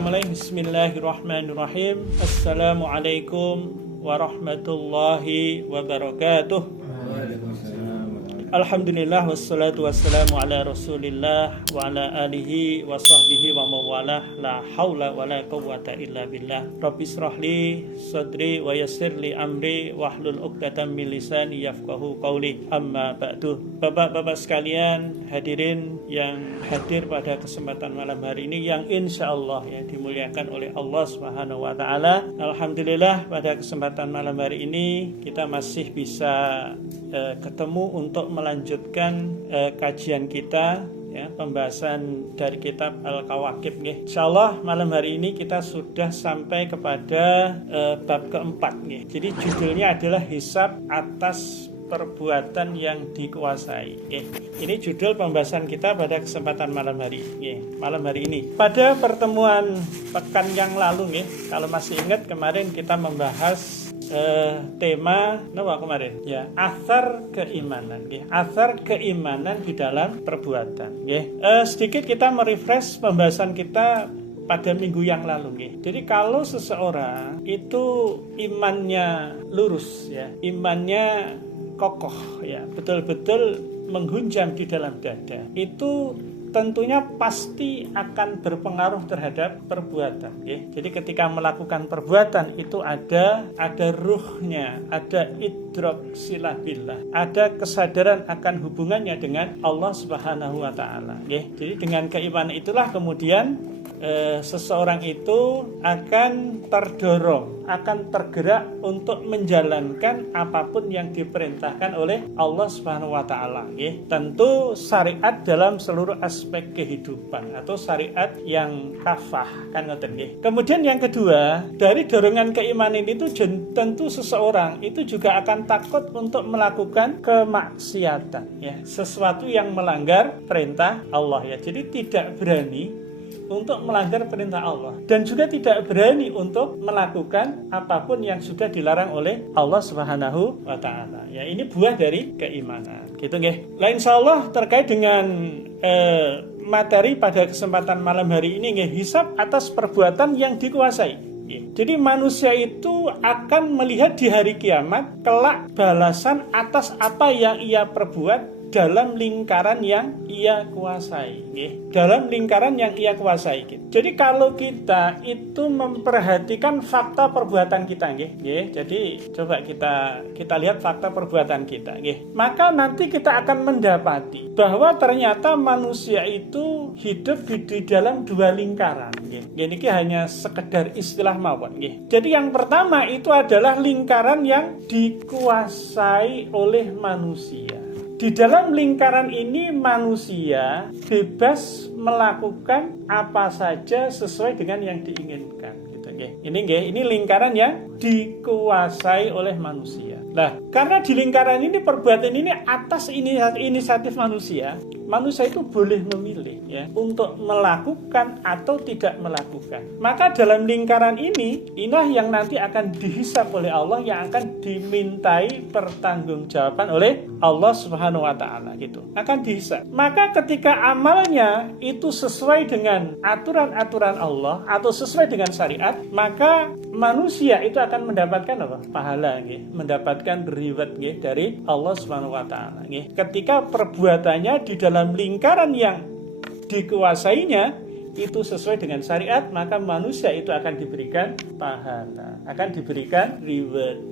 kita mulai. Bismillahirrahmanirrahim. Assalamualaikum warahmatullahi wabarakatuh. Alhamdulillah wassalatu wassalamu ala Rasulillah wa ala alihi wa sahbihi wa mawalah. La haula wa la quwwata illa billah. Rabbi israhli sadri wa yassirli amri wahlul 'uqdatam min lisani yafqahu qawli. Amma ba'du. Bapak-bapak sekalian, hadirin yang hadir pada kesempatan malam hari ini yang insyaallah ya dimuliakan oleh Allah Subhanahu wa taala. Alhamdulillah pada kesempatan malam hari ini kita masih bisa ketemu untuk melanjutkan kajian kita ya, pembahasan dari kitab Al-Kawakib nggih. Insyaallah malam hari ini kita sudah sampai kepada bab keempat nggih. Jadi judulnya adalah hisab atas perbuatan yang dikuasai. Ini judul pembahasan kita pada kesempatan malam hari ini. Pada pertemuan pekan yang lalu kalau masih ingat kemarin kita membahas tema kemarin ya, athar keimanan athar keimanan di dalam perbuatan sedikit kita merefresh pembahasan kita pada minggu yang lalu Jadi kalau seseorang itu imannya lurus ya, imannya kokoh ya, betul-betul menghunjam di dalam dada, itu tentunya pasti akan berpengaruh terhadap perbuatan Jadi ketika melakukan perbuatan itu ada ruhnya, ada idrok silah billah, ada kesadaran akan hubungannya dengan Allah Subhanahu wa taala Jadi dengan keimanan itulah kemudian seseorang itu akan terdorong, akan tergerak untuk menjalankan apapun yang diperintahkan oleh Allah Subhanahu wa taala Tentu syariat dalam seluruh aspek kehidupan atau syariat yang kafah kan ngoten nggih. Kemudian yang kedua, dari dorongan keimanan itu tentu seseorang itu juga akan takut untuk melakukan kemaksiatan sesuatu yang melanggar perintah Allah Jadi tidak berani untuk melanggar perintah Allah dan juga tidak berani untuk melakukan apapun yang sudah dilarang oleh Allah Subhanahu wa taala. Ini buah dari keimanan. Gitu nggih. Lah insyaallah terkait dengan materi pada kesempatan malam hari ini hisab atas perbuatan yang dikuasai. Jadi manusia itu akan melihat di hari kiamat kelak balasan atas apa yang ia perbuat dalam lingkaran yang ia kuasai dalam lingkaran yang ia kuasai Jadi kalau kita itu memperhatikan fakta perbuatan kita jadi coba kita lihat fakta perbuatan kita maka nanti kita akan mendapati bahwa ternyata manusia itu hidup di dalam dua lingkaran ini hanya sekedar istilah mawon Jadi yang pertama itu adalah lingkaran yang dikuasai oleh manusia. Di dalam lingkaran ini manusia bebas melakukan apa saja sesuai dengan yang diinginkan Ini lingkaran yang dikuasai oleh manusia. Nah, karena di lingkaran ini perbuatan ini atas inisiatif manusia itu boleh memilih untuk melakukan atau tidak melakukan. Maka dalam lingkaran inilah yang nanti akan dihisab oleh Allah, yang akan dimintai pertanggungjawaban oleh Allah Subhanahu wa taala akan dihisab. Maka ketika amalnya itu sesuai dengan aturan-aturan Allah atau sesuai dengan syariat, maka manusia itu akan mendapatkan pahala mendapatkan reward dari Allah Subhanahu wa taala ketika perbuatannya di dalam lingkaran yang dikuasainya itu sesuai dengan syariat, maka manusia itu akan diberikan pahala, akan diberikan reward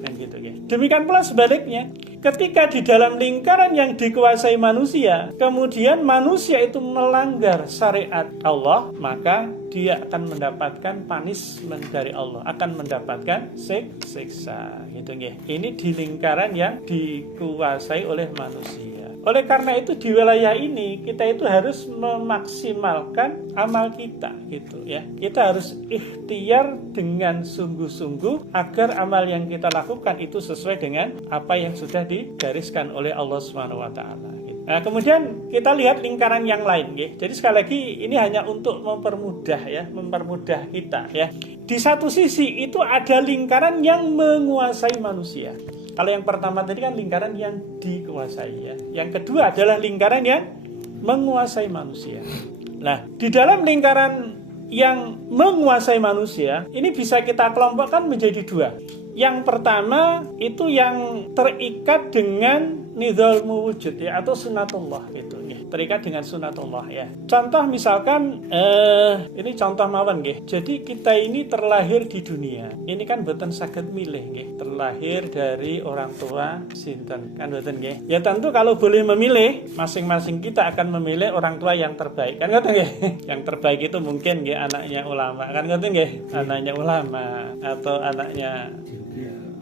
Demikian pula sebaliknya, ketika di dalam lingkaran yang dikuasai manusia, kemudian manusia itu melanggar syariat Allah, maka dia akan mendapatkan punishment dari Allah, akan mendapatkan siksa Ini di lingkaran yang dikuasai oleh manusia. Oleh karena itu di wilayah ini kita itu harus memaksimalkan amal kita Kita harus ikhtiar dengan sungguh-sungguh agar amal yang kita lakukan itu sesuai dengan apa yang sudah digariskan oleh Allah Subhanahu wa taala. Nah, kemudian kita lihat lingkaran yang lain Jadi sekali lagi ini hanya untuk mempermudah kita Di satu sisi itu ada lingkaran yang menguasai manusia. Kalau yang pertama tadi kan lingkaran yang dikuasai Yang kedua adalah lingkaran yang menguasai manusia. Nah, di dalam lingkaran yang menguasai manusia ini bisa kita kelompokkan menjadi dua. Yang pertama itu yang terikat dengan nizamul wujud ya, atau sunatullah gitu ya. Terikat dengan sunatullah ya. Contoh misalkan ini contoh mawon nggih. Jadi kita ini terlahir di dunia. Ini kan boten saged milih nggih. Terlahir dari orang tua sinten kan boten nggih. Ya tentu kalau boleh memilih, masing-masing kita akan memilih orang tua yang terbaik. Kan ngoten nggih. Yang terbaik itu mungkin nggih anaknya ulama. Kan ngoten nggih. Anaknya ulama atau anaknya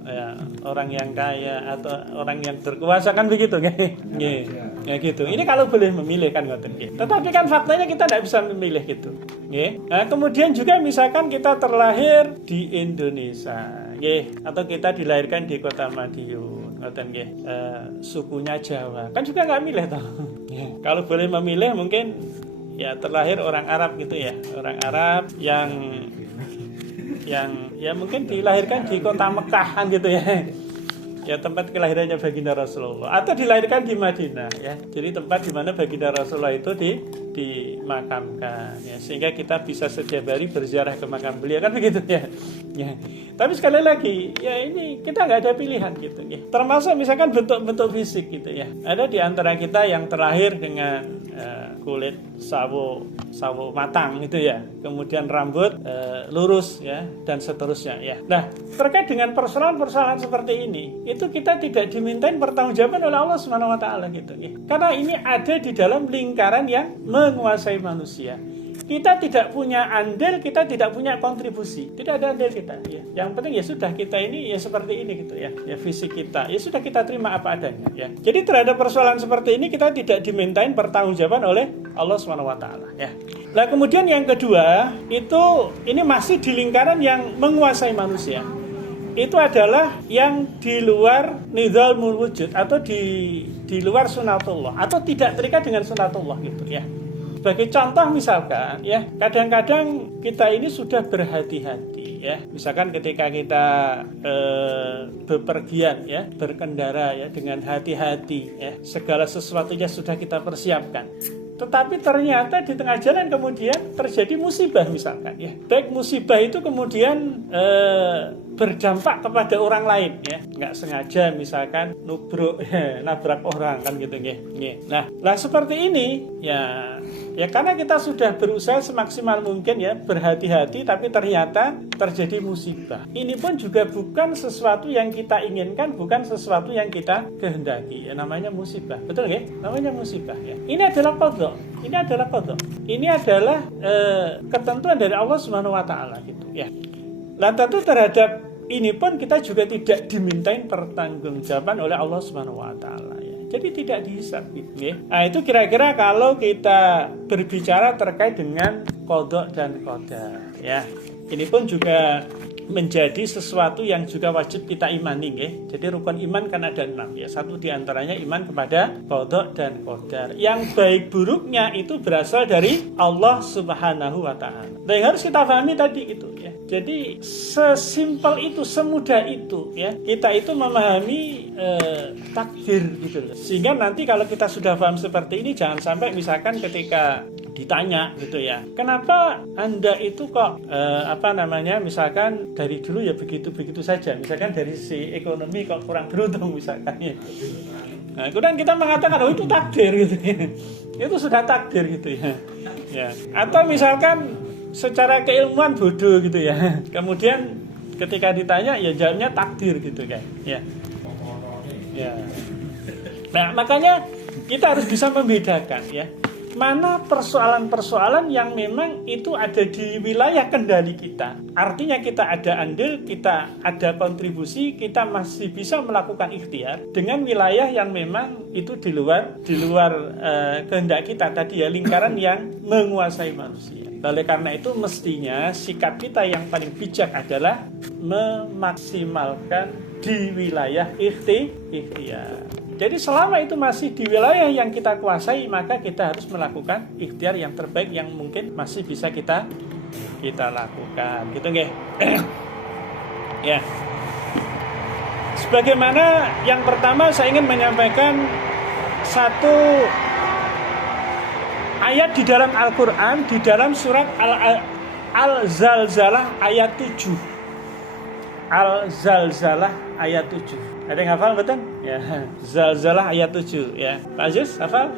ya, orang yang kaya atau orang yang berkuasa kan begitu nggih. Nggih. Ya gitu. Ini kalau boleh memilih kan ngoten nggih. Tetapi kan faktanya kita tidak bisa memilih gitu. Nggih. Nah, kemudian juga misalkan kita terlahir di Indonesia, nggih, atau kita dilahirkan di Kota Madiun, ngoten nggih. Sukunya Jawa. Kan juga nggak milih toh. Kalau boleh memilih mungkin ya terlahir orang Arab gitu ya. Orang Arab yang ya mungkin dilahirkan di kota Mekah gitu ya. Ya tempat kelahirannya baginda Rasulullah, atau dilahirkan di Madinah ya. Jadi tempat di mana baginda Rasulullah itu dimakamkan ya, sehingga kita bisa setiap hari berziarah ke makam beliau kan begitu ya. Ya. Tapi sekali lagi ya ini kita nggak ada pilihan gitu ya. Termasuk misalkan bentuk-bentuk fisik gitu ya. Ada di antara kita yang terlahir dengan kulit sawo matang gitu ya. Kemudian rambut lurus ya, dan seterusnya ya. Nah, terkait dengan persoalan-persoalan seperti ini, itu kita tidak dimintain pertanggungjawaban oleh Allah Subhanahu wa taala gitu ya. Karena ini ada di dalam lingkaran yang menguasai manusia. Kita tidak punya andil, kita tidak punya kontribusi. Tidak ada andil kita ya. Yang penting ya sudah, kita ini ya seperti ini gitu ya. Ya fisik kita, ya sudah kita terima apa adanya ya. Jadi terhadap persoalan seperti ini kita tidak dimintain pertanggungjawaban oleh Allah Subhanahu wa taala ya. Nah, kemudian yang kedua, itu ini masih di lingkaran yang menguasai manusia. Itu adalah yang di luar nizamul wujud, atau di luar sunatullah, atau tidak terikat dengan sunatullah gitu ya. Sebagai contoh misalkan ya, kadang-kadang kita ini sudah berhati-hati ya. Misalkan ketika kita bepergian ya, berkendara ya dengan hati-hati ya, segala sesuatunya sudah kita persiapkan. Tetapi ternyata di tengah jalan kemudian terjadi musibah misalkan ya. Baik musibah itu kemudian berdampak kepada orang lain ya, nggak sengaja misalkan nubruk nabrak orang kan gitu ya. Nah seperti ini ya karena kita sudah berusaha semaksimal mungkin ya, berhati-hati, tapi ternyata terjadi musibah. Ini pun juga bukan sesuatu yang kita inginkan, bukan sesuatu yang kita kehendaki ya, namanya musibah, betul ya? Namanya musibah ya. Ini adalah qadha. Ini adalah ketentuan dari Allah Subhanahu wa taala gitu ya. Lah tentu terhadap ini pun kita juga tidak dimintain pertanggungjawaban oleh Allah Subhanahu wa taala ya. Jadi tidak dihisab gitu ya. Nah, itu kira-kira kalau kita berbicara terkait dengan qadha dan qadar ya. Ini pun juga menjadi sesuatu yang juga wajib kita imani ya. Jadi rukun iman kan ada 6 ya. Satu diantaranya iman kepada qadha dan qadar. Yang baik buruknya itu berasal dari Allah Subhanahu wa taala. Dan harus kita pahami tadi gitu ya. Jadi sesimpel itu, semudah itu ya, kita itu memahami takdir gitu loh. Sehingga nanti kalau kita sudah paham seperti ini, jangan sampai misalkan ketika ditanya gitu ya, kenapa Anda itu kok misalkan dari dulu ya begitu-begitu saja, misalkan dari sisi ekonomi kok kurang beruntung misalkan ya. Nah, kemudian kita mengatakan oh itu takdir gitu ya. Itu sudah takdir gitu ya. Ya. Atau misalkan secara keilmuan bodoh gitu ya. Kemudian ketika ditanya ya jawabnya takdir gitu kan. Ya. Ya. Nah, makanya kita harus bisa membedakan ya. Mana persoalan-persoalan yang memang itu ada di wilayah kendali kita. Artinya kita ada andil, kita ada kontribusi, kita masih bisa melakukan ikhtiar dengan wilayah yang memang itu di luar kehendak kita tadi ya, lingkaran yang menguasai manusia. Oleh karena itu mestinya sikap kita yang paling bijak adalah memaksimalkan di wilayah ikhtiar. Jadi selama itu masih di wilayah yang kita kuasai, maka kita harus melakukan ikhtiar yang terbaik yang mungkin masih bisa kita lakukan. Gitu nggih. Ya. Sebagaimana yang pertama saya ingin menyampaikan satu ayat di dalam Al-Qur'an, di dalam surat Al-Zalzalah ayat 7. Al-Zalzalah ayat 7. Ada yang hafal betul? Ya, Zalzalah ayat 7 ya. Pak Aziz hafal?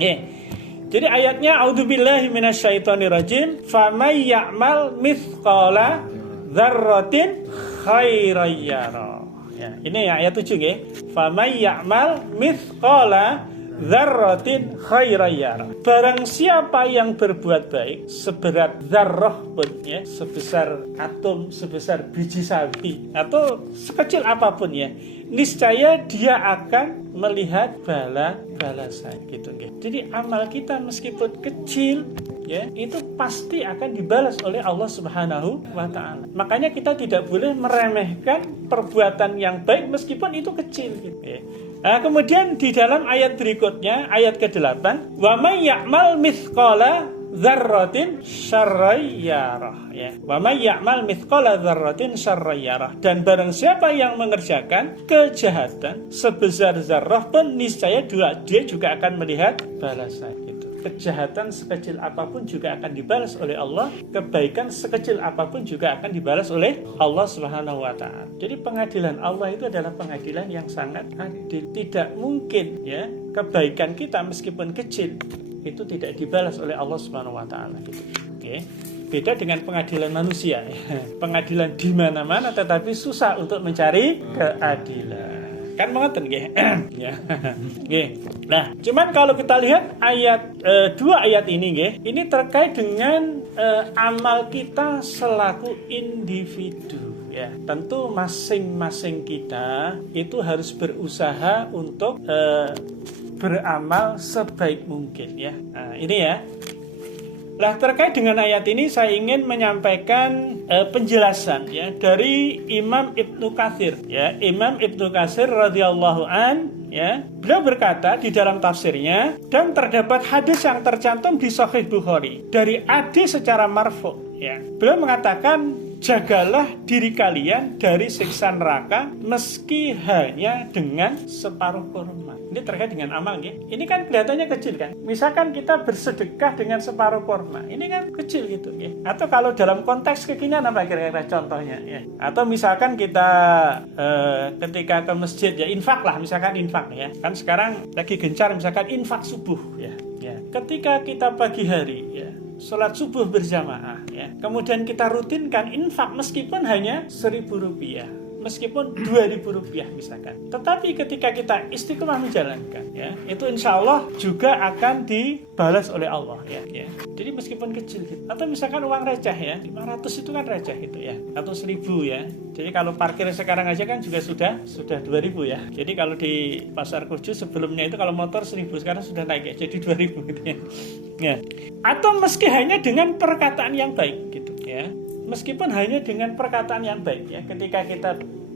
Ya. Jadi ayatnya a'udzubillahi minasyaitonirrajim, famay ya'mal mithqala dzarratin khairan yara. Ya, ini ayat 7 nggih. Famay ya'mal mithqala dzarratin khairan yara. Barang siapa yang berbuat baik seberat dzarrah pun ya, sebesar atom, sebesar biji sawi atau sekecil apapun ya, niscaya dia akan melihat balasan gitu nggih. Jadi amal kita meskipun kecil ya, itu pasti akan dibalas oleh Allah Subhanahu wa taala. Makanya kita tidak boleh meremehkan perbuatan yang baik meskipun itu kecil gitu ya. Nah, kemudian di dalam ayat berikutnya, ayat ke-8, wa may ya'mal mithqala dzarratin syarran yarah ya. Wa may ya'mal mithqala dzarratin syarran yarah. Dan barang siapa yang mengerjakan kejahatan sebesar zarrah pun niscaya dia juga akan melihat balasan gitu. Kejahatan sekecil apapun juga akan dibalas oleh Allah, kebaikan sekecil apapun juga akan dibalas oleh Allah Subhanahu wa taala. Jadi pengadilan Allah itu adalah pengadilan yang sangat adil. Tidak mungkin ya kebaikan kita meskipun kecil itu tidak dibalas oleh Allah Subhanahu wa taala gitu. Oke. Beda dengan pengadilan manusia ya. Pengadilan di mana-mana tetapi susah untuk mencari keadilan. Kan mengerti nggih? Ya. Nggih. Nah, cuman kalau kita lihat ayat dua ayat ini nggih, ini terkait dengan amal kita selaku individu ya. Tentu masing-masing kita itu harus berusaha untuk beramal sebaik mungkin ya. Nah, ini ya. Nah, terkait dengan ayat ini saya ingin menyampaikan penjelasan ya dari Imam Ibnu Katsir ya. Imam Ibnu Katsir radhiyallahu an ya, beliau berkata di dalam tafsirnya, dan terdapat hadis yang tercantum di Sahih Bukhari dari Adi secara marfu ya. Beliau mengatakan, jagalah diri kalian dari siksa neraka meski hanya dengan separuh kurma. Ini terkait dengan amal ya. Ini kan kelihatannya kecil kan. Misalkan kita bersedekah dengan separuh kurma, ini kan kecil gitu ya. Atau kalau dalam konteks kekinian apa kira-kira contohnya ya. Atau misalkan kita ketika ke masjid ya, infak lah, misalkan infak ya. Kan sekarang lagi gencar misalkan infak subuh ya. Ketika kita pagi hari ya, sholat subuh berjamaah ya, kemudian kita rutinkan infak meskipun hanya Rp1.000, meskipun Rp2.000 misalkan, tetapi ketika kita istiqomah menjalankan ya, itu insya Allah juga akan dibalas oleh Allah ya. Jadi meskipun kecil gitu. Atau misalkan uang receh ya, 500 itu kan receh itu ya, atau 1.000 ya. Jadi kalau parkir sekarang aja kan juga sudah 2.000 ya. Jadi kalau di Pasar Kurju sebelumnya itu kalau motor 1.000, sekarang sudah naik ya, jadi 2.000 gitu ya. Atau meski hanya dengan perkataan yang baik gitu ya. Meskipun hanya dengan perkataan yang baik ya, ketika kita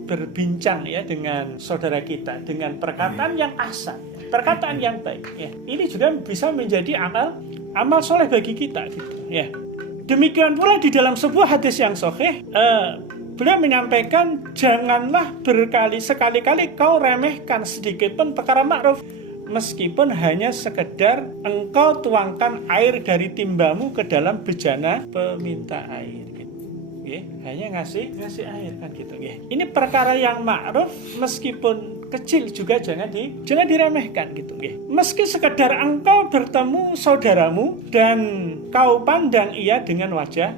berbincang ya dengan saudara kita dengan perkataan yang ahsan, perkataan yang baik ya, ini juga bisa menjadi amal soleh bagi kita gitu ya. Demikian pula di dalam sebuah hadis yang sahih, beliau menyampaikan, janganlah sekali-kali kau remehkan sedikit pun perkara ma'ruf, meskipun hanya sekedar engkau tuangkan air dari timbamu ke dalam bejana peminta air. Hanya ngasih air kan gitu ya. Ini perkara yang ma'ruf meskipun kecil juga jangan diremehkan gitu ya. Meski sekedar engkau bertemu saudaramu dan kau pandang ia dengan wajah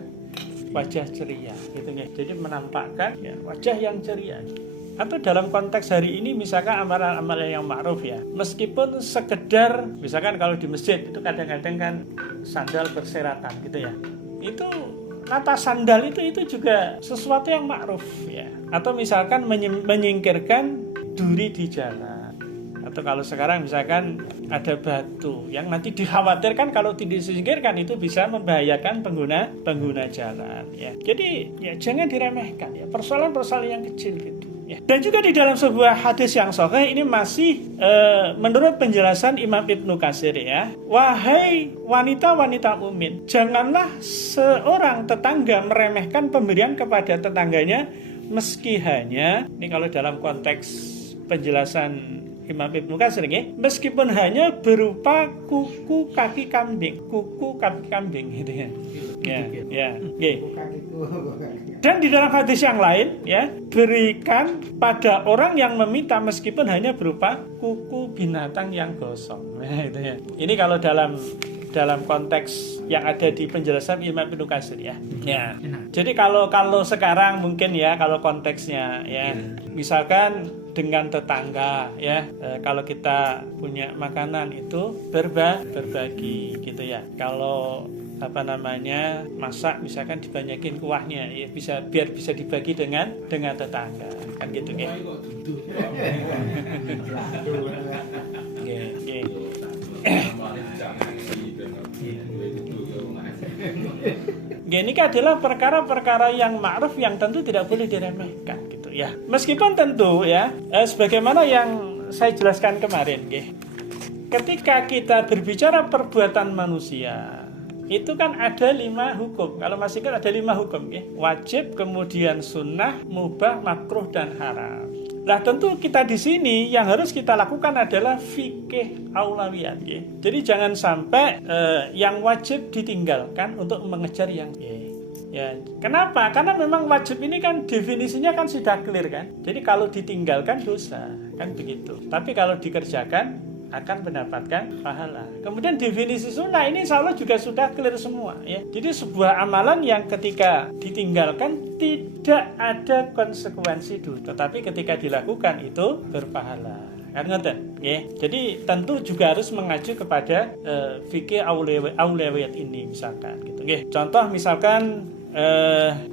ceria gitu ya. Jadi menampakkan ya, wajah yang ceria. Atau dalam konteks hari ini misalkan amalan-amalan yang ma'ruf ya, meskipun sekedar misalkan kalau di masjid itu kadang-kadang kan sandal berserakan gitu ya. Itu kata sandal itu juga sesuatu yang ma'ruf ya. Atau misalkan menyingkirkan duri di jalan. Atau kalau sekarang misalkan ada batu yang nanti dikhawatirkan kalau tidak disingkirkan itu bisa membahayakan pengguna jalan ya. Jadi ya jangan diremehkan ya, persoalan-persoalan yang kecil gitu ya. Dan juga di dalam sebuah hadis yang sahih ini masih menurut penjelasan Imam Ibnu Katsir ya, wahai wanita-wanita mukmin, janganlah seorang tetangga meremehkan pemberian kepada tetangganya meski hanya, ini kalau dalam konteks penjelasan Imam Ibnu Katsir ya, meskipun hanya berupa kuku kaki kambing gitu ya. Ya. Dan di dalam hadis yang lain ya, berikan pada orang yang meminta meskipun hanya berupa kuku binatang yang gosong. Nah, itu ya. Ini kalau dalam konteks yang ada di penjelasan Imam Ibnu Katsir ya. Ya. Jadi kalau sekarang mungkin ya, kalau konteksnya ya, misalkan dengan tetangga ya, kalau kita punya makanan itu berbagi gitu ya. Kalau masak misalkan dibanyakin kuahnya ya, biar bisa dibagi dengan tetangga kan gitu ya. Ini adalah perkara-perkara yang ma'ruf yang tentu tidak boleh diremehkan gitu ya. Meskipun tentu ya, sebagaimana yang saya jelaskan kemarin ketika kita berbicara perbuatan manusia itu kan ada 5 hukum. Kalau masih ingat ada 5 hukum wajib, kemudian sunnah, mubah, makruh dan haram. Nah tentu kita di sini yang harus kita lakukan adalah fikih aulawiyat Jadi jangan sampai yang wajib ditinggalkan untuk mengejar yang ya. Kenapa? Karena memang wajib ini kan definisinya kan sudah clear kan. Jadi kalau ditinggalkan dosa kan begitu. Tapi kalau dikerjakan akan mendapatkan pahala. Kemudian definisi sunnah ini insya Allah juga sudah clear semua ya. Jadi sebuah amalan yang ketika ditinggalkan tidak ada konsekuensi dosa, tetapi ketika dilakukan itu berpahala. Kan ngerti? Jadi tentu juga harus mengacu kepada fikih aulawiyat ini misalkan gitu. Contoh misalkan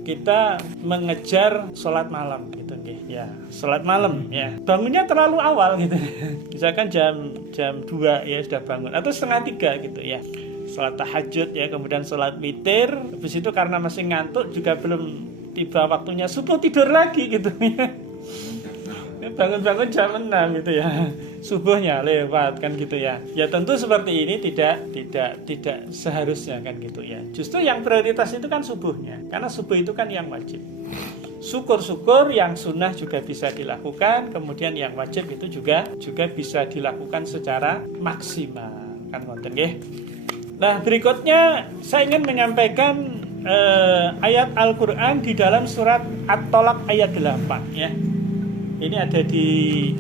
kita mengejar sholat malam gitu ya, sholat malam ya, bangunnya terlalu awal gitu misalkan jam 2 ya sudah bangun atau setengah 3 gitu ya, sholat tahajud ya, kemudian sholat witir, habis itu karena masih ngantuk juga belum tiba waktunya subuh tidur lagi gitu ya, bangun-bangun jam 6 gitu ya, subuhnya lewat kan gitu ya. Ya tentu seperti ini tidak seharusnya kan gitu ya. Justru yang prioritas itu kan subuhnya, karena subuh itu kan yang wajib. Syukur-syukur yang sunnah juga bisa dilakukan, kemudian yang wajib itu juga bisa dilakukan secara maksimal kan ngoten nggih. Nah, berikutnya saya ingin menyampaikan ayat Al-Qur'an di dalam surat At-Tolaq ayat 8 ya. Ini ada di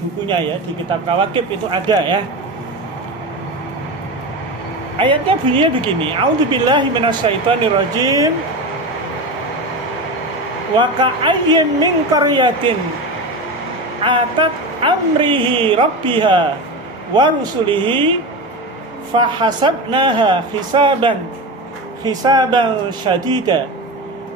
bukunya ya, di kitab Kawakib itu ada ya. Ayatnya bunyinya begini, A'udzubillahi minasyaitonirrajim. Wa ka'ayyin min qaryatin atat amrihi rabbiha wa rusulihi fahasabnaha hisaban syadida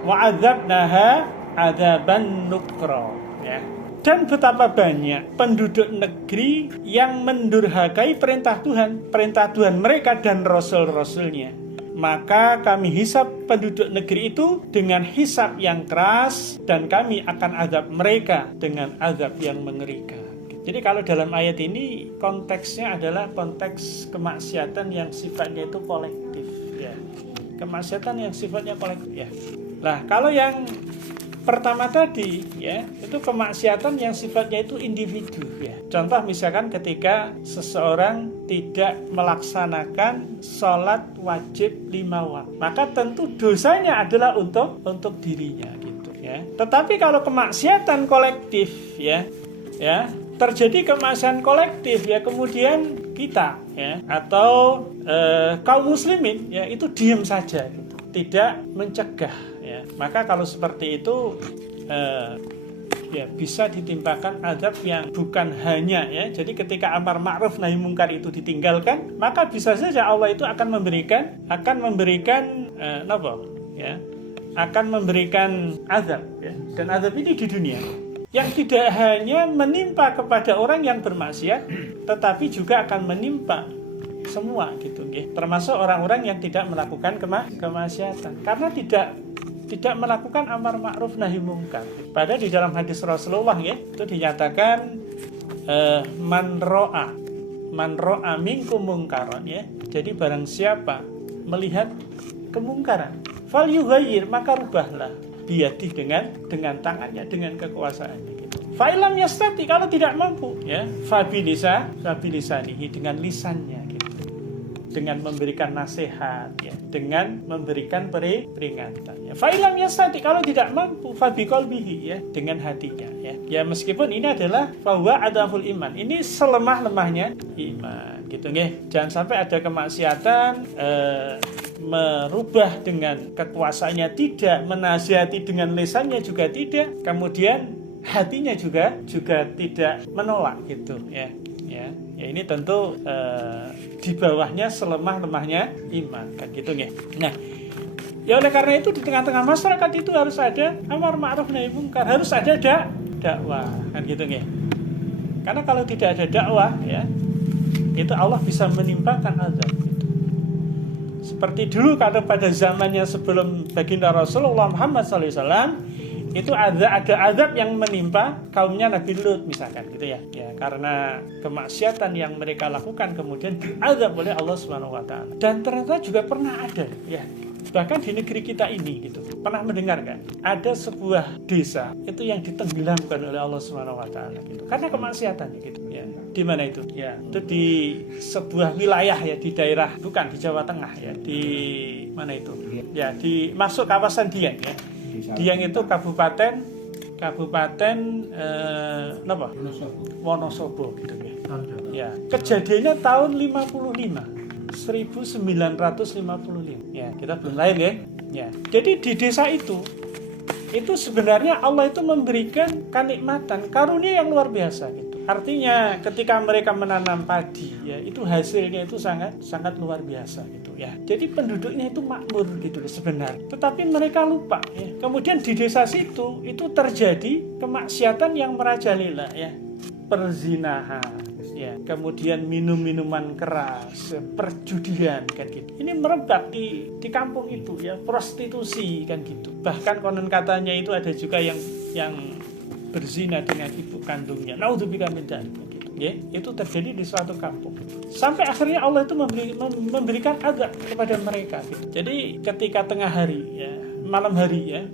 wa adzabnaha adzaban nukra ya. Dan betapa banyak penduduk negeri yang mendurhakai perintah Tuhan mereka dan rasul-rasulnya. Maka kami hisab penduduk negeri itu dengan hisab yang keras, dan kami akan azab mereka dengan azab yang mengerikan. Jadi kalau dalam ayat ini konteksnya adalah konteks kemaksiatan yang sifatnya itu kolektif ya. Kemaksiatan yang sifatnya kolektif ya. Nah, kalau yang pertama tadi ya, itu kemaksiatan yang sifatnya itu individu ya. Contoh misalkan ketika seseorang tidak melaksanakan sholat wajib 5 waktu, maka tentu dosanya adalah untuk dirinya gitu ya. Tetapi kalau kemaksiatan kolektif ya, terjadi kemaksiatan kolektif ya, kemudian kita ya atau kaum muslimin ya itu diam saja gitu, tidak mencegah ya, maka kalau seperti itu ya bisa ditimpakan azab yang bukan hanya ya. Jadi ketika amar ma'ruf nahi mungkar itu ditinggalkan, maka bisa saja Allah itu akan memberikan akan memberikan azab ya. Dan azab ini di dunia yang tidak hanya menimpa kepada orang yang bermaksiat, tetapi juga akan menimpa semua gitu nggih, termasuk orang-orang yang tidak melakukan kemaksiatan karena tidak melakukan amar ma'ruf nahi mungkar. Padahal di dalam hadis Rasulullah ya, itu dinyatakan man ro'a minkum mungkaran ya. Jadi barang siapa melihat kemungkaran, fal yughayyir, maka rubahlah biyadih dengan tangannya, dengan kekuasaannya gitu. Fa ilam yastati, kalau tidak mampu ya, fa bilisanihi, dengan lisannya gitu. dengan memberikan nasihat, ya, dengan memberikan peringatan. Ya. Fa'ilam yastati, kalau tidak mampu, fabiqalbihi, ya, dengan hatinya. Ya. Ya meskipun ini adalah bahwa adaful iman, ini selemah-lemahnya iman, gitu nggih. Jangan sampai ada kemaksiatan, merubah dengan kekuasaannya tidak, menasihati dengan lisannya juga tidak, kemudian hatinya juga tidak menolak, gitu, ya. Ya, ini tentu di bawahnya selemah-lemahnya iman, kan gitu nggih. Nah, ya oleh karena itu di tengah-tengah masyarakat itu harus ada amar ma'ruf nahi munkar, harus ada dakwah, kan gitu nggih. Karena kalau tidak ada dakwah, ya, itu Allah bisa menimpakan azab, gitu. Seperti dulu kalau pada zamannya sebelum baginda Rasulullah Muhammad SAW, itu ada azab yang menimpa kaumnya Nabi Lut misalkan, gitu ya. Ya, karena kemaksiatan yang mereka lakukan kemudian diazab oleh Allah Subhanahu wa taala. Dan ternyata juga pernah ada, ya. Bahkan di negeri kita ini, gitu. Pernah mendengar kan? Ada sebuah desa itu yang ditenggelamkan oleh Allah Subhanahu wa taala, gitu. Karena kemaksiatan, gitu, ya. Di mana itu? Ya, itu di sebuah wilayah, ya, di daerah, bukan di Jawa Tengah, ya. Di mana itu? Ya, di masuk kawasan Dieng, ya. Dieng itu kabupaten Wonosobo, gitu ya. Ya, kejadiannya tahun 1955. Ya, kita belum lahir, ya. Ya. Jadi di desa itu sebenarnya Allah itu memberikan kenikmatan, karunia yang luar biasa, gitu. Artinya ketika mereka menanam padi, ya, itu hasilnya itu sangat luar biasa, gitu, ya. Jadi penduduknya itu makmur, gitu sebenarnya. Tetapi mereka lupa, ya. Kemudian di desa situ itu terjadi kemaksiatan yang merajalela, ya. Perzinahan, ya. Kemudian minum-minuman keras, perjudian, kan gitu. Ini merebak di kampung itu, ya, prostitusi, kan gitu. Bahkan konon katanya itu ada juga yang berzina dengan ibu kandungnya. Naudzubillah min dzalik, gitu. Ya, itu terjadi di suatu kampung. Sampai akhirnya Allah itu memberikan azab kepada mereka, gitu. Jadi ketika tengah hari, ya, malam hari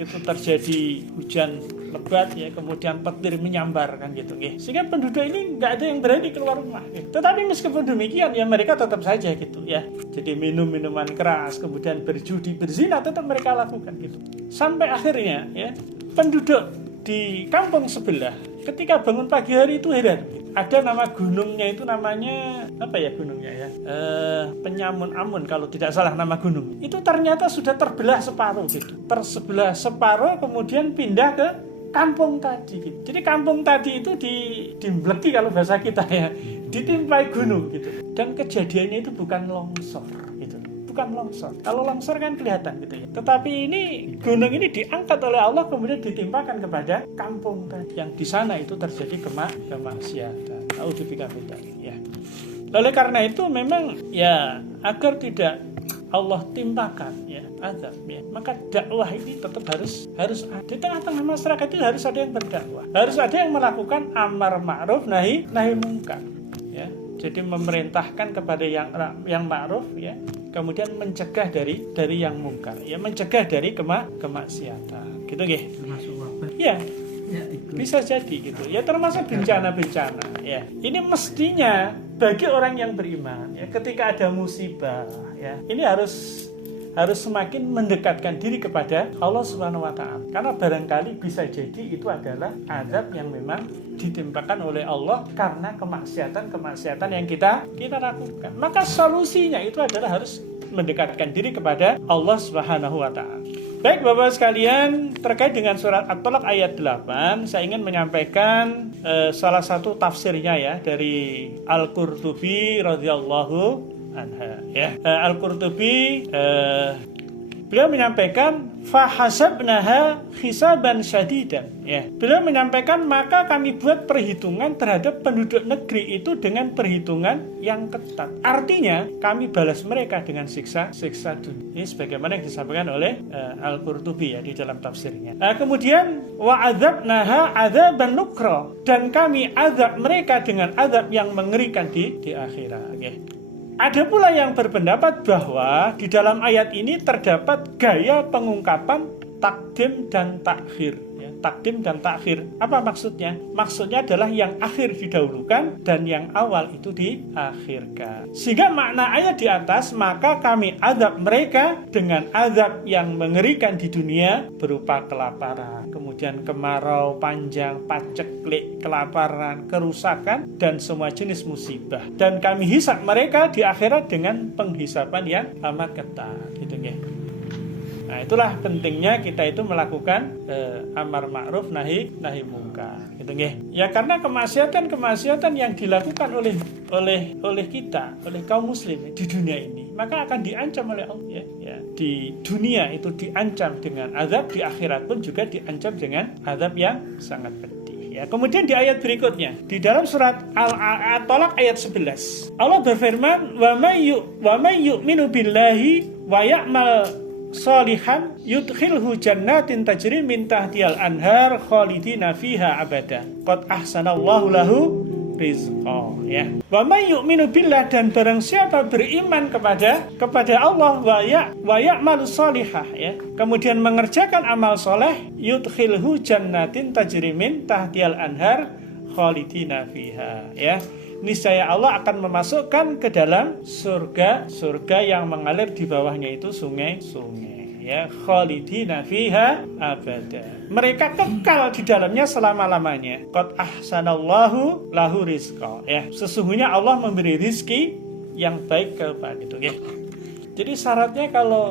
itu terjadi hujan lebat, ya, kemudian petir menyambar, kan gitu, ya. Sehingga penduduk ini nggak ada yang berani keluar rumah, ya. Tetapi meskipun demikian, ya, mereka tetap saja, gitu, ya. Jadi minum minuman keras, kemudian berjudi, berzina, tetap mereka lakukan, gitu. Sampai akhirnya, ya, penduduk di kampung sebelah ketika bangun pagi hari itu heran. Ada nama gunungnya itu namanya apa ya gunungnya, ya? Penyamun Amun kalau tidak salah nama gunung. Itu ternyata sudah terbelah separuh, gitu. Tersebelah separuh kemudian pindah ke kampung tadi, gitu. Jadi kampung tadi itu dimbleki kalau bahasa kita, ya, ditimpai gunung, gitu. Dan kejadiannya itu bukan longsor, gitu. Bukan longsor. Kalau longsor kan kelihatan, gitu, ya. Tetapi ini gunung ini diangkat oleh Allah kemudian ditimpakan kepada kampung tadi. Yang di sana itu terjadi kemaksiatan. Naudzubillah min dzalik, ya. Oleh karena itu memang, ya, agar tidak Allah timpakan, ya, azab, ya, maka dakwah ini tetap harus ada. Di tengah-tengah masyarakat itu harus ada yang berdakwah. Harus ada yang melakukan amar ma'ruf nahi munkar, ya. Jadi memerintahkan kepada yang ma'ruf, ya. Kemudian mencegah dari yang mungkar, ya, mencegah dari kemaksiatan, gitu nggih. Termasuk apa? Ya, bisa jadi, gitu, ya, termasuk bencana-bencana, ya. Ini mestinya bagi orang yang beriman, ya, ketika ada musibah, ya, ini harus semakin mendekatkan diri kepada Allah Subhanahu wa taala. Karena barangkali bisa jadi itu adalah azab yang memang ditimpakan oleh Allah karena kemaksiatan yang kita lakukan. Maka solusinya itu adalah harus mendekatkan diri kepada Allah Subhanahu wa taala. Baik Bapak sekalian, terkait dengan surat At-Talaq ayat 8, saya ingin menyampaikan salah satu tafsirnya, ya, dari Al-Qurtubi radhiyallahu anha, ya. Al-Qurtubi beliau menyampaikan fahasabnaha hisaban syadidan, ya. Beliau menyampaikan maka kami buat perhitungan terhadap penduduk negeri itu dengan perhitungan yang ketat. Artinya kami balas mereka dengan siksa dunia. Ini sebagaimana yang disampaikan oleh Al-Qurtubi, ya, di dalam tafsirnya. Kemudian wa adzabnaha adzaban nukra, dan kami azab mereka dengan azab yang mengerikan di akhirat, ya. Ada pula yang berpendapat bahwa di dalam ayat ini terdapat gaya pengungkapan takdim dan takhir, ya. takdim dan takhir. Apa maksudnya? Maksudnya adalah yang akhir didahulukan dan yang awal itu diakhirkan. Sehingga makna ayat di atas, maka kami azab mereka dengan azab yang mengerikan di dunia berupa kelaparan, kemudian kemarau panjang, paceklik, kelaparan, kerusakan, dan semua jenis musibah. Dan kami hisab mereka di akhirat dengan penghisapan yang amat ketat. Gitu ya. Nah, itulah pentingnya kita itu melakukan amar ma'ruf nahi munkar, gitu nggih. Ya karena kemaksiatan yang dilakukan oleh kita, oleh kaum muslim di dunia ini, maka akan diancam oleh Allah ya. Di dunia itu diancam dengan azab, di akhirat pun juga diancam dengan azab yang sangat pedih. Ya, kemudian di ayat berikutnya di dalam surat Al-Talaq ayat 11 Allah berfirman, wa may yu'minu billahi wa ya'mal sholihan yudkhilhu jannatin tajri min tahtihal anhar khalidina fiha abada qad ahsanallahu lahu rizqa. Ya, wa may yu'minu billah, dan barang siapa beriman kepada Allah wa ya'malu sholihah, ya, kemudian mengerjakan amal soleh, yudkhilhu jannatin tajri min tahtihal anhar khalidina fiha, ya, niscaya Allah akan memasukkan ke dalam surga yang mengalir di bawahnya itu sungai-sungai, ya, khalidina fiha abada, mereka kekal di dalamnya selama-lamanya. Qad ahsanallahu lahu rizqa, ya, sesungguhnya Allah memberi rizki yang baik kepada itu, ya. Jadi syaratnya kalau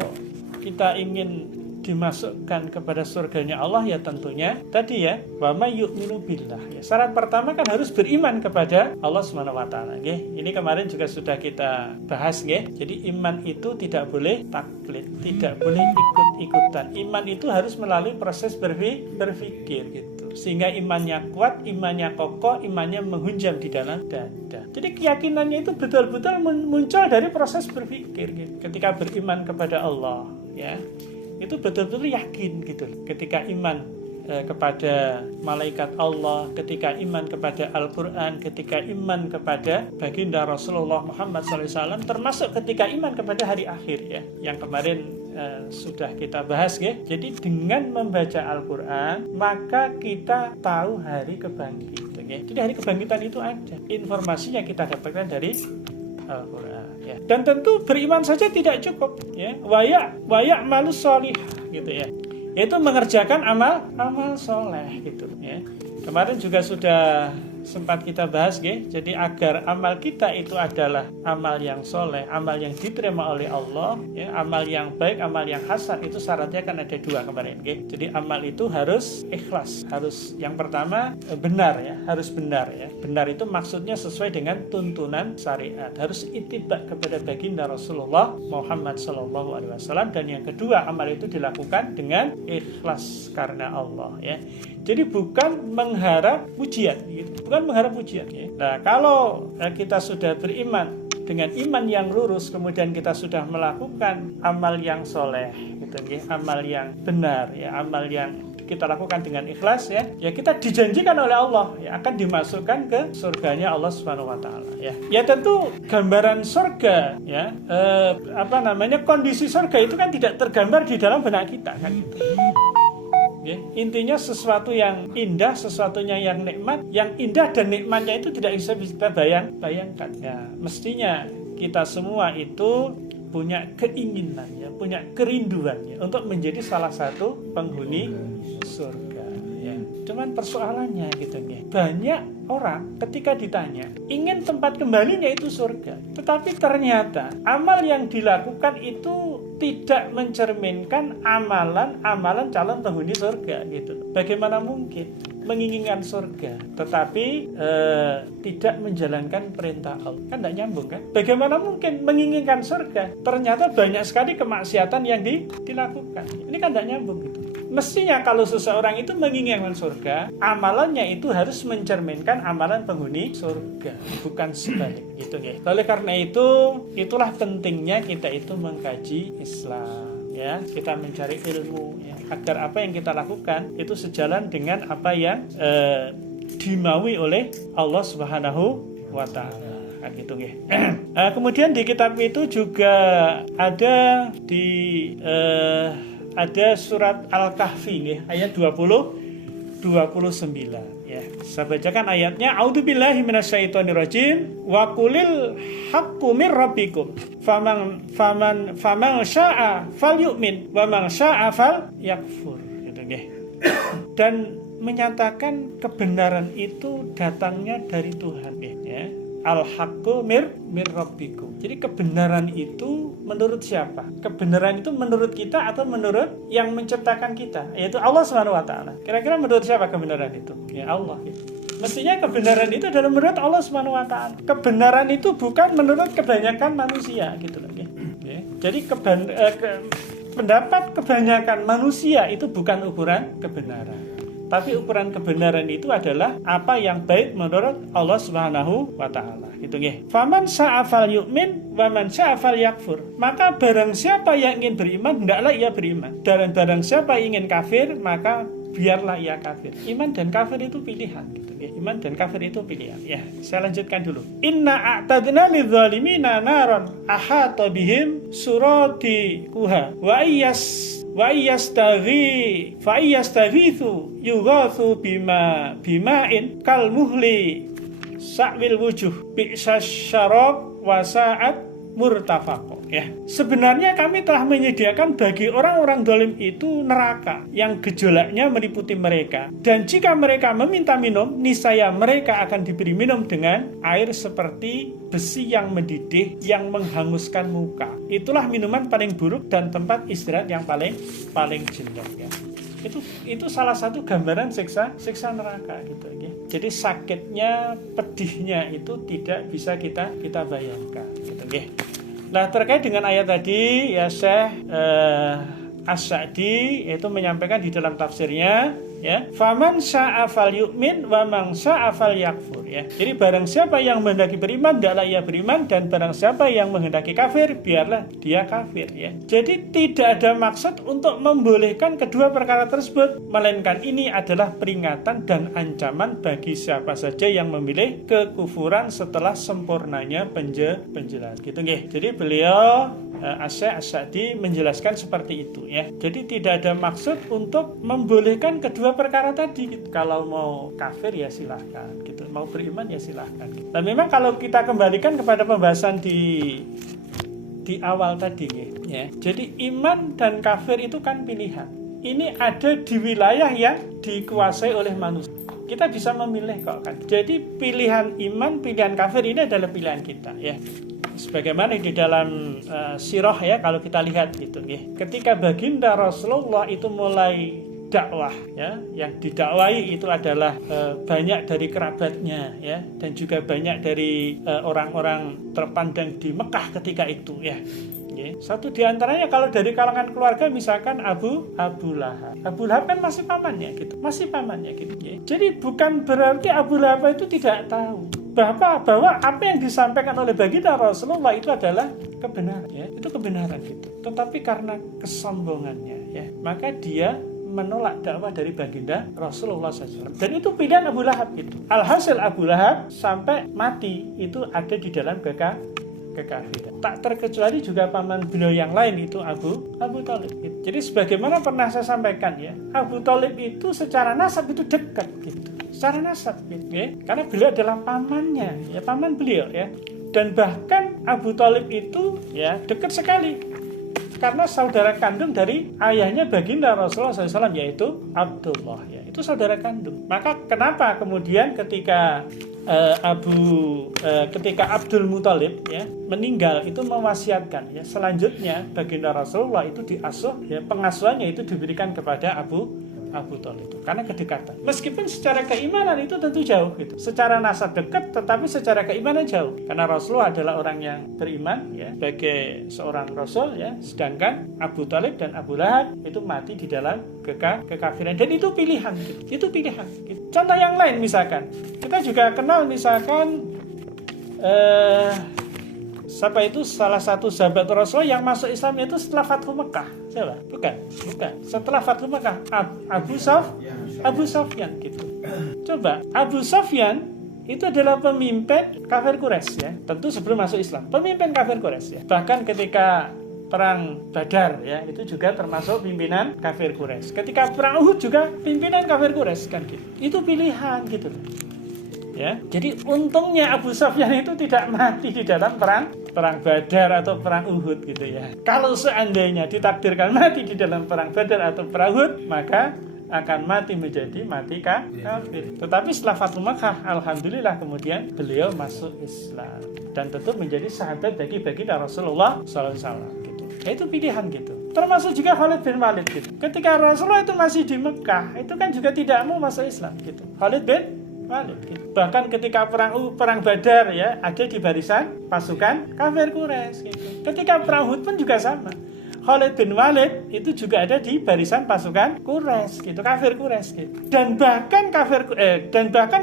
kita ingin dimasukkan kepada surganya Allah, ya tentunya tadi ya, wa may yu'minu billah, ya. Syarat pertama kan harus beriman kepada Allah Subhanahu wa taala, nggih. Ini kemarin juga sudah kita bahas, nggih. Jadi iman itu tidak boleh taklid, tidak boleh ikut-ikutan. Iman itu harus melalui proses berpikir gitu. Sehingga imannya kuat, imannya kokoh, imannya menghunjam di dalam dada. Jadi keyakinannya itu betul-betul muncul dari proses berpikir gitu. Ketika beriman kepada Allah, ya, itu betul-betul yakin gitu. Ketika iman kepada malaikat Allah, ketika iman kepada Al-Quran, ketika iman kepada baginda Rasulullah Muhammad SAW, termasuk ketika iman kepada hari akhir, ya, yang kemarin sudah kita bahas, ya. Jadi dengan membaca Al-Quran maka kita tahu hari kebangkitan, ya. Jadi hari kebangkitan itu ada, informasinya kita dapatkan dari Al-Quran, ya. Dan tentu beriman saja tidak cukup, ya. Wa malu sholih, gitu ya, yaitu mengerjakan amal soleh, gitu ya. Kemarin juga sudah sempat kita bahas, ya. Jadi agar amal kita itu adalah amal yang soleh, amal yang diterima oleh Allah, ya, amal yang baik, amal yang hasan, itu syaratnya kan ada dua kemarin, ya. Jadi amal itu harus ikhlas, harus yang pertama benar, ya, harus benar, ya. Benar itu maksudnya sesuai dengan tuntunan syariat, harus ittiba kepada baginda Rasulullah Muhammad SAW, dan yang kedua amal itu dilakukan dengan ikhlas karena Allah, ya. Jadi bukan mengharap pujian, gitu. Bukan mengharap pujian, ya. Nah, kalau kita sudah beriman dengan iman yang lurus, kemudian kita sudah melakukan amal yang soleh, gitu, ya, amal yang benar, ya, amal yang kita lakukan dengan ikhlas, ya, ya kita dijanjikan oleh Allah, ya, akan dimasukkan ke surganya Allah Subhanahu wa taala, ya. Ya tentu gambaran surga, ya, kondisi surga itu kan tidak tergambar di dalam benak kita, kan, gitu. Ya, intinya sesuatu yang indah, sesuatunya yang nikmat, yang indah dan nikmatnya itu tidak bisa kita bayangkan. Ya, mestinya kita semua itu punya keinginan, ya, punya kerinduan, ya, untuk menjadi salah satu penghuni surga, ya. Cuman persoalannya gitu, ya, banyak orang ketika ditanya ingin tempat kembalinya itu surga, tetapi ternyata amal yang dilakukan itu tidak mencerminkan amalan calon penghuni surga, gitu. Bagaimana mungkin menginginkan surga tetapi tidak menjalankan perintah Allah? Kan tidak nyambung, kan? Bagaimana mungkin menginginkan surga ternyata banyak sekali kemaksiatan yang dilakukan? Ini kan tidak nyambung, gitu. Mestinya kalau seseorang itu menginginkan surga, amalannya itu harus mencerminkan amalan penghuni surga, bukan sebaliknya, gitu, ya. Oleh karena itu, itulah pentingnya kita itu mengkaji Islam, ya. Kita mencari ilmu, ya, agar apa yang kita lakukan itu sejalan dengan apa yang dimaui oleh Allah Subhanahu wa taala, kan, gitu, ya. Kemudian di kitab itu juga ada ada surat Al-Kahfi, ya, ayat 20 29 ya. Saya bacakan ayatnya. A'udzubillahi minasyaitonirrajim. Wa qulil haqqu mir rabbikum. Faman syaa'a falyu'min wa man syaa'a falyakfur. Gitu nggih. Dan menyatakan kebenaran itu datangnya dari Tuhan ya. Al-haqqu mir rabbikum. Jadi kebenaran itu menurut siapa? Kebenaran itu menurut kita atau menurut yang menciptakan kita, yaitu Allah Subhanahu wa taala. Kira-kira menurut siapa kebenaran itu? Ya Allah. Mestinya kebenaran itu adalah menurut Allah Subhanahu wa taala. Kebenaran itu bukan menurut kebanyakan manusia gitu loh ya. Jadi pendapat kebanyakan manusia itu bukan ukuran kebenaran. Tapi ukuran kebenaran itu adalah apa yang baik menurut Allah Subhanahu wa taala. Gitu nggih. Faman syaa'a falyu'min wa man syaa'a falyakfur. Maka barang siapa yang ingin beriman, hendaklah ia beriman. Dan barang siapa ingin kafir, maka biarlah ia kafir. Iman dan kafir itu pilihan gitu nggih. Iman dan kafir itu pilihan. Ya, saya lanjutkan dulu. Inna a'tadna lidzalimina naran ahata bihim suradiquha wa iyastaghithu yughathu bima'in kal muhli sa'wil wujuh bi'sas syarab wa sa'at murtafaqo ya. Sebenarnya kami telah menyediakan bagi orang-orang zalim itu neraka yang gejolaknya meliputi mereka, dan jika mereka meminta minum, niscaya mereka akan diberi minum dengan air seperti besi yang mendidih yang menghanguskan muka. Itulah minuman paling buruk dan tempat istirahat yang paling jelek ya. Itu salah satu gambaran siksa neraka gitu ya. Jadi sakitnya, pedihnya itu tidak bisa kita bayangkan gitu ya. Nah, terkait dengan ayat tadi ya, Syekh As-Sa'di itu menyampaikan di dalam tafsirnya ya, faman syaa'a falyu'min wa man syaa'a falyakfur ya. Jadi barang siapa yang menghendaki beriman, hendaklah ia beriman, dan barang siapa yang menghendaki kafir, biarlah dia kafir ya. Jadi tidak ada maksud untuk membolehkan kedua perkara tersebut, melainkan ini adalah peringatan dan ancaman bagi siapa saja yang memilih kekufuran setelah sempurnanya penjelasan gitu nggih. Jadi beliau Syekh As-Sa'di menjelaskan seperti itu ya. Jadi tidak ada maksud untuk membolehkan kedua perkara tadi gitu. Kalau mau kafir ya silahkan gitu, mau beriman ya silahkan gitu. Nah, memang kalau kita kembalikan kepada pembahasan di awal tadi ya. Jadi iman dan kafir itu kan pilihan. Ini ada di wilayah yang dikuasai oleh manusia. Kita bisa memilih kok kan. Jadi pilihan iman, pilihan kafir ini adalah pilihan kita ya. Sebagaimana di dalam sirah ya, kalau kita lihat gitu ya. Ketika baginda Rasulullah itu mulai dakwah ya, yang didakwai itu adalah banyak dari kerabatnya ya, dan juga banyak dari orang-orang terpandang di Mekah ketika itu ya. Satu di antaranya kalau dari kalangan keluarga misalkan Abu Lahab. Abu Lahab kan masih pamannya gitu. Ya. Jadi bukan berarti Abu Lahab itu tidak tahu bahwa apa yang disampaikan oleh baginda Rasulullah itu adalah kebenaran ya. Itu kebenaran gitu. Tetapi karena kesombongannya ya, maka dia menolak dakwah dari baginda Rasulullah SAW. Dan itu pilihan Abu Lahab itu. Alhasil Abu Lahab sampai mati itu ada di dalam kekafiran. Tak terkecuali juga paman beliau yang lain itu Abu Thalib. Jadi sebagaimana pernah saya sampaikan ya, Abu Thalib itu secara nasab itu dekat gitu. Secara nasab gitu ya. Karena beliau adalah pamannya, ya paman beliau ya. Dan bahkan Abu Thalib itu ya dekat sekali karena saudara kandung dari ayahnya baginda Rasulullah SAW, yaitu Abdullah ya. Itu saudara kandung. Maka kenapa kemudian ketika Abdul Muthalib ya meninggal itu mewasiatkan ya, selanjutnya baginda Rasulullah itu diasuh ya, pengasuhannya itu diberikan kepada Abu Thalib itu karena kedekatan. Meskipun secara keimanan itu tentu jauh gitu. Secara nasab dekat tetapi secara keimanan jauh. Karena Rasulullah adalah orang yang beriman ya, sebagai seorang rasul ya, sedangkan Abu Thalib dan Abu Lahab itu mati di dalam kekafiran, dan itu pilihan gitu. Itu pilihan gitu. Contoh yang lain misalkan, kita juga kenal misalkan siapa itu salah satu sahabat Rasul yang masuk Islam itu setelah Fathu Mekah. Siapa? Bukan. Setelah Fathu Mekah, Abu Sufyan gitu. Coba, Abu Sufyan itu adalah pemimpin kafir Quraisy ya. Tentu sebelum masuk Islam, pemimpin kafir Quraisy ya. Bahkan ketika perang Badar ya, itu juga termasuk pimpinan kafir Quraisy. Ketika perang Uhud juga pimpinan kafir Quraisy kan gitu. Itu pilihan gitu loh. Ya, jadi untungnya Abu Sufyan itu tidak mati di dalam perang Badar atau perang Uhud gitu ya. Kalau seandainya ditakdirkan mati di dalam perang Badar atau perang Uhud, maka akan mati kafir. Tetapi setelah Fathu Makkah, alhamdulillah kemudian beliau masuk Islam dan tentu menjadi sahabat bagi Rasulullah SAW gitu. Ya, itu pilihan gitu. Termasuk juga Khalid bin Walid gitu. Ketika Rasulullah itu masih di Mekah, itu kan juga tidak mau masuk Islam gitu. Khalid bin Walid. Bahkan ketika perang Badar ya, ada di barisan pasukan kafir Quraisy gitu. Ketika perang Uhud pun juga sama. Khalid bin Walid itu juga ada di barisan pasukan Quraisy gitu, kafir Quraisy gitu. Dan bahkan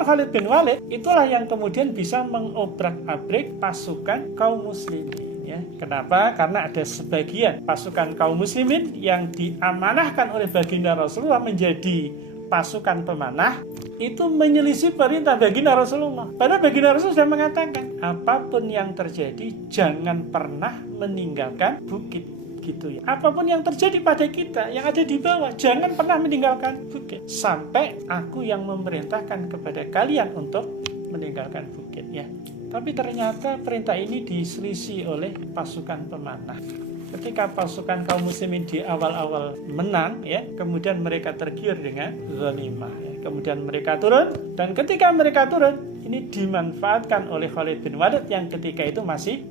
Khalid bin Walid itulah yang kemudian bisa mengobrak-abrik pasukan kaum muslimin ya. Kenapa? Karena ada sebagian pasukan kaum muslimin yang diamanahkan oleh baginda Rasulullah menjadi pasukan pemanah, itu menyelisih perintah baginda Rasulullah. Padahal baginda Rasulullah sudah mengatakan, apapun yang terjadi jangan pernah meninggalkan bukit gitu ya. Apapun yang terjadi pada kita yang ada di bawah, jangan pernah meninggalkan bukit sampai aku yang memerintahkan kepada kalian untuk meninggalkan bukit ya. Tapi ternyata perintah ini diselisih oleh pasukan pemanah. Ketika pasukan kaum muslimin di awal-awal menang ya, kemudian mereka tergiur dengan ghanimah ya. Kemudian mereka turun, dan ketika mereka turun ini dimanfaatkan oleh Khalid bin Walid yang ketika itu masih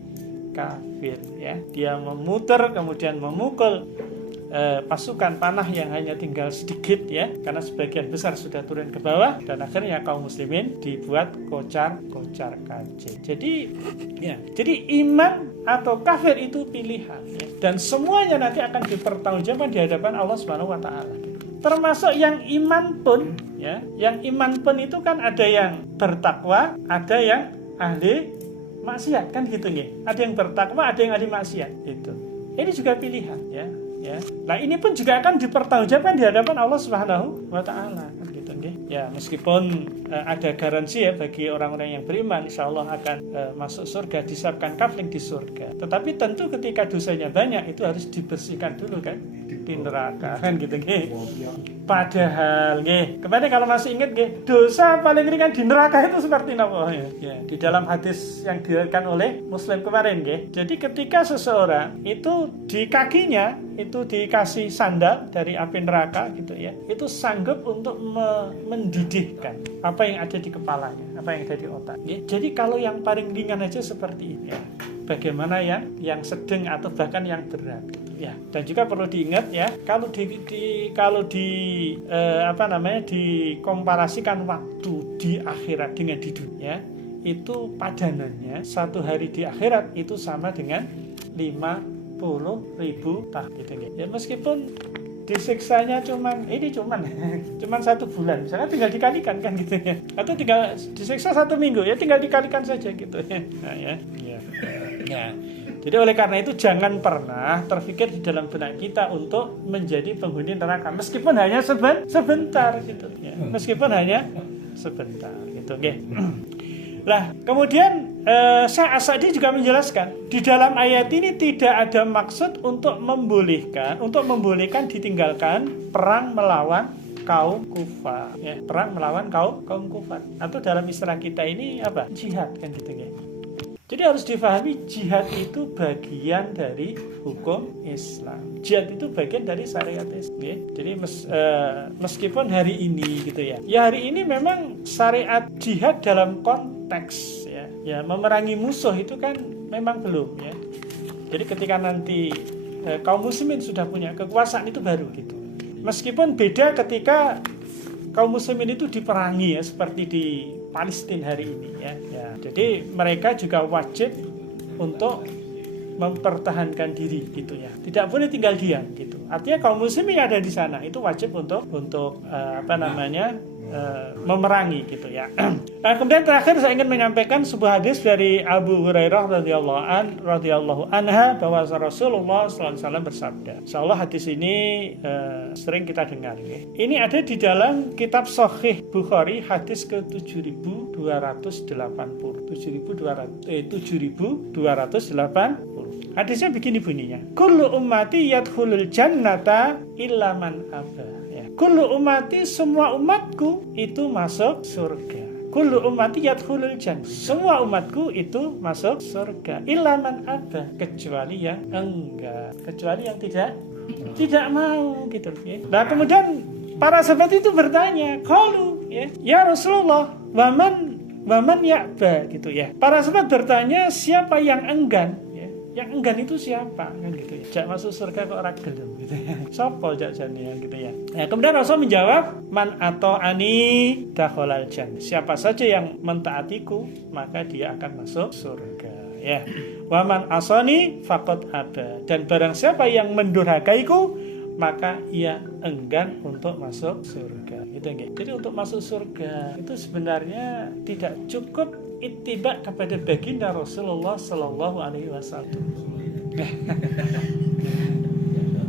kafir ya. Dia memutar kemudian memukul pasukan panah yang hanya tinggal sedikit ya, karena sebagian besar sudah turun ke bawah, dan akhirnya kaum muslimin dibuat kocar kacir. Jadi iman atau kafir itu pilihan ya. Dan semuanya nanti akan dipertanggungjawabkan di hadapan Allah Subhanahu wa taala. Termasuk yang iman pun ya, yang iman pun itu kan ada yang bertakwa, ada yang ahli maksiat kan gitu nggih. Ada yang bertakwa, ada yang ahli maksiat gitu. Ini juga pilihan ya. Nah ini pun juga akan dipertanggungjawabkan di hadapan Allah Subhanahu wa taala kan gitu nggih. Ya, meskipun ada garansi ya bagi orang-orang yang beriman insyaallah akan masuk surga, disiapkan kafling di surga. Tetapi tentu ketika dosanya banyak itu harus dibersihkan dulu kan di neraka kan gitu nggih. Padahal nggih, kemarin kalau masih ingat nggih, dosa paling ringan di neraka itu seperti apa ya? Ya, di dalam hadis yang diriwayatkan oleh Muslim kemarin nggih. Jadi ketika seseorang itu di kakinya itu dikasih sandal dari api neraka gitu ya, itu sanggup untuk mendidihkan apa yang ada di kepalanya, apa yang ada di otak ya. Jadi kalau yang paling ringan aja seperti ini ya, bagaimana yang sedang atau bahkan yang berat gitu ya. Dan juga perlu diingat ya, kalau dikomparasikan waktu di akhirat dengan di dunia, itu padanannya satu hari di akhirat itu sama dengan 50.000 tahun gitu ya. Meskipun disiksanya cuman 1 bulan misalnya, tinggal dikalikan kan gitu ya, atau tinggal disiksa 1 minggu ya, tinggal dikalikan saja gitu ya. Nah, ya. Jadi oleh karena itu jangan pernah terpikir di dalam benak kita untuk menjadi penghuni neraka meskipun hanya sebentar gitu ya. Meskipun hanya sebentar gitu nggih. Lah, kemudian Syekh As-Sa'di juga menjelaskan di dalam ayat ini tidak ada maksud untuk membolehkan ditinggalkan perang melawan kaum kufar ya, perang melawan kaum kufar, atau dalam istilah kita ini apa? Jihad kan gitu ya. Jadi harus difahami jihad itu bagian dari hukum Islam. Jihad itu bagian dari syariat Islam. Ya. Jadi meskipun hari ini gitu ya. Ya hari ini memang syariat jihad dalam konteks ya memerangi musuh itu kan memang belum ya. Jadi ketika nanti kaum muslimin sudah punya kekuasaan itu baru gitu. Meskipun beda ketika kaum muslimin itu diperangi ya, seperti di Palestina hari ini ya. Jadi mereka juga wajib untuk mempertahanan diri gitu ya. Tidak boleh tinggal diam gitu. Artinya kaum muslimin yang ada di sana itu wajib untuk memerangi gitu ya. Nah, kemudian terakhir saya ingin menyampaikan sebuah hadis dari Abu Hurairah radhiyallahu anha bahwa Rasulullah SAW bersabda. Insyaallah hadis ini sering kita dengar ya. Ini ada di dalam kitab Sahih Bukhari hadis ke 7280. Hadisnya begini bunyinya. Kullu ummati yadkhulul jannata illa man aba. Ya. Kullu ummati, semua umatku itu masuk surga. Kullu ummati yadkhulul jannah. Semua umatku itu masuk surga. Illa man aba, kecuali yang enggak, kecuali yang tidak mau gitu ya. Nah, kemudian para sahabat itu bertanya, qalu ya Rasulullah, waman ya'ba gitu ya. Para sahabat bertanya, siapa yang enggan ya? Yang enggan itu siapa kan gitu ya. Jak masuk surga kok ora gelem gitu ya. Sapa jak jane gitu ya. Nah, kemudian Rasul menjawab, man ata'ani dakhalal jannah. Siapa saja yang mentaatiku, maka dia akan masuk surga ya. Waman asani faqad aba. Dan barang siapa yang mendurhakaiku, maka ia enggan untuk masuk surga. Gitu nggih. Jadi untuk masuk surga itu sebenarnya tidak cukup ittiba kepada baginda Rasulullah sallallahu alaihi wasallam.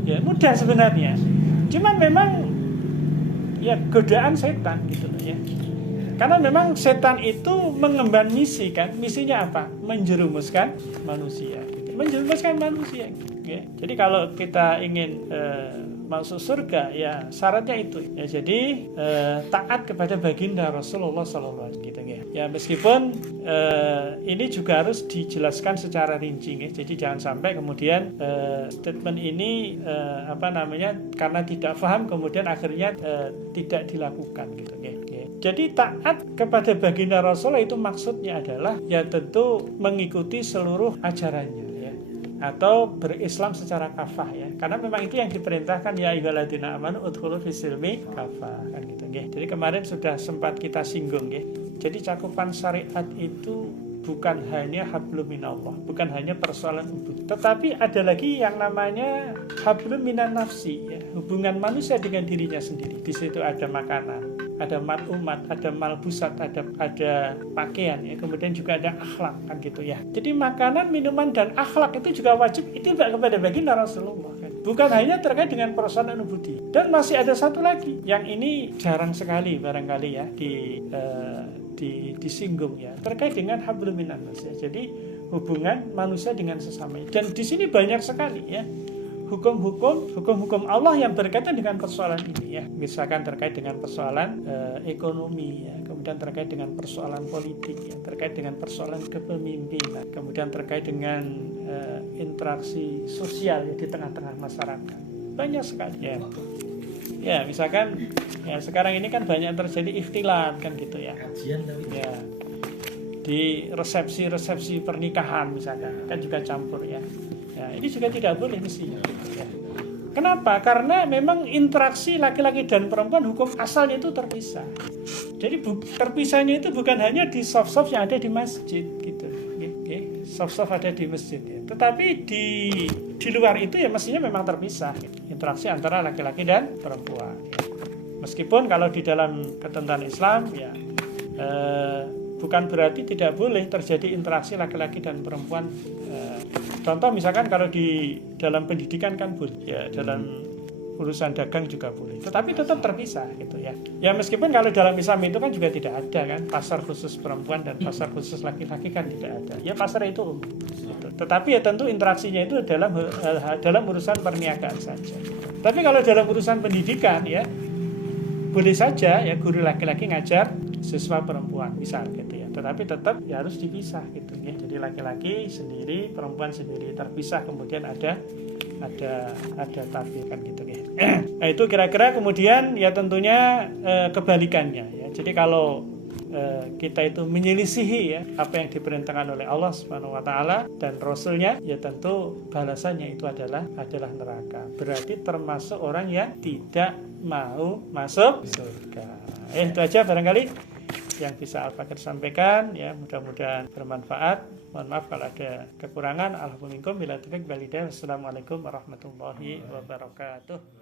Ya mudah sebenarnya. Cuman memang ya godaan setan gitu loh ya. Karena memang setan itu mengemban misi kan. Misinya apa? Menjerumuskan manusia. Menjerumuskan manusia. Ya. Jadi kalau kita ingin masuk surga, ya syaratnya itu. Ya, jadi taat kepada baginda Rasulullah SAW. Gitu, ya. Ya meskipun ini juga harus dijelaskan secara rinci. Ya. Jadi jangan sampai kemudian statement ini karena tidak paham kemudian akhirnya tidak dilakukan. Gitu, ya. Jadi taat kepada baginda Rasulullah itu maksudnya adalah ya tentu mengikuti seluruh ajarannya ya, atau berislam secara kafah ya. Karena memang itu yang diperintahkan ya ayyuhalladzina amanu udkhulu fis-silmi kafah kan gitu ya. Jadi kemarin sudah sempat kita singgung ya. Jadi cakupan syariat itu bukan hanya hablum minallah, bukan hanya persoalan ubud, tetapi ada lagi yang namanya hablum minan nafsi ya, hubungan manusia dengan dirinya sendiri. Di situ ada makanan, ada mat'umat, ada malbusat, ada pakaian ya, kemudian juga ada akhlak kan gitu ya. Jadi makanan, minuman dan akhlak itu juga wajib ittiba kepada baginda Rasulullah kan. Bukan hanya terkait dengan persoalan ubudi. Dan masih ada satu lagi yang ini jarang sekali barangkali ya disinggung ya, terkait dengan hablum minan nas ya. Jadi hubungan manusia dengan sesama. Dan di sini banyak sekali ya hukum-hukum Allah yang berkaitan dengan persoalan ini ya. Misalkan terkait dengan persoalan ekonomi ya, kemudian terkait dengan persoalan politik ya, terkait dengan persoalan kepemimpinan, kemudian terkait dengan interaksi sosial ya di tengah-tengah masyarakat. Banyak sekali ya. Ya, misalkan ya sekarang ini kan banyak terjadi ikhtilat kan gitu ya. Ya. Di resepsi pernikahan misalkan kan juga campur ya. Ya, ini juga tidak boleh mestinya. Ya. Kenapa? Karena memang interaksi laki-laki dan perempuan hukum asalnya itu terpisah. Jadi terpisahnya itu bukan hanya di soft-soft yang ada di masjid gitu. Okay. Soft-soft ada di masjid ya. Tetapi di luar itu ya mestinya memang terpisah. Interaksi antara laki-laki dan perempuan. Ya. Meskipun kalau di dalam ketentuan Islam ya bukan berarti tidak boleh terjadi interaksi laki-laki dan perempuan. Contoh misalkan kalau di dalam pendidikan kan boleh, ya dalam urusan dagang juga boleh. Tetapi tetap terpisah gitu ya. Ya meskipun kalau dalam Islam itu kan juga tidak ada kan pasar khusus perempuan dan pasar khusus laki-laki kan tidak ada. Ya pasar itu umum. Gitu. Tetapi ya tentu interaksinya itu dalam urusan perniagaan saja. Tapi kalau dalam urusan pendidikan ya boleh saja ya guru laki-laki ngajar siswa perempuan misal gitu ya. Tetapi tetap ya harus dipisah gitu ya. Jadi laki-laki sendiri, perempuan sendiri terpisah, kemudian ada tabir kan gitu ya. Nah itu kira-kira kemudian ya tentunya kebalikannya ya. Jadi kalau kita itu menyelisihi ya apa yang diperintahkan oleh Allah Subhanahu wa taala dan Rasulnya, ya tentu balasannya itu adalah neraka. Berarti termasuk orang yang tidak mau masuk surga. Itu aja barangkali yang bisa Al-Fakir sampaikan ya, mudah-mudahan bermanfaat. Mohon maaf kalau ada kekurangan. Alhamdulillah bila taufiq wal hidayah. Wassalamualaikum warahmatullahi wabarakatuh.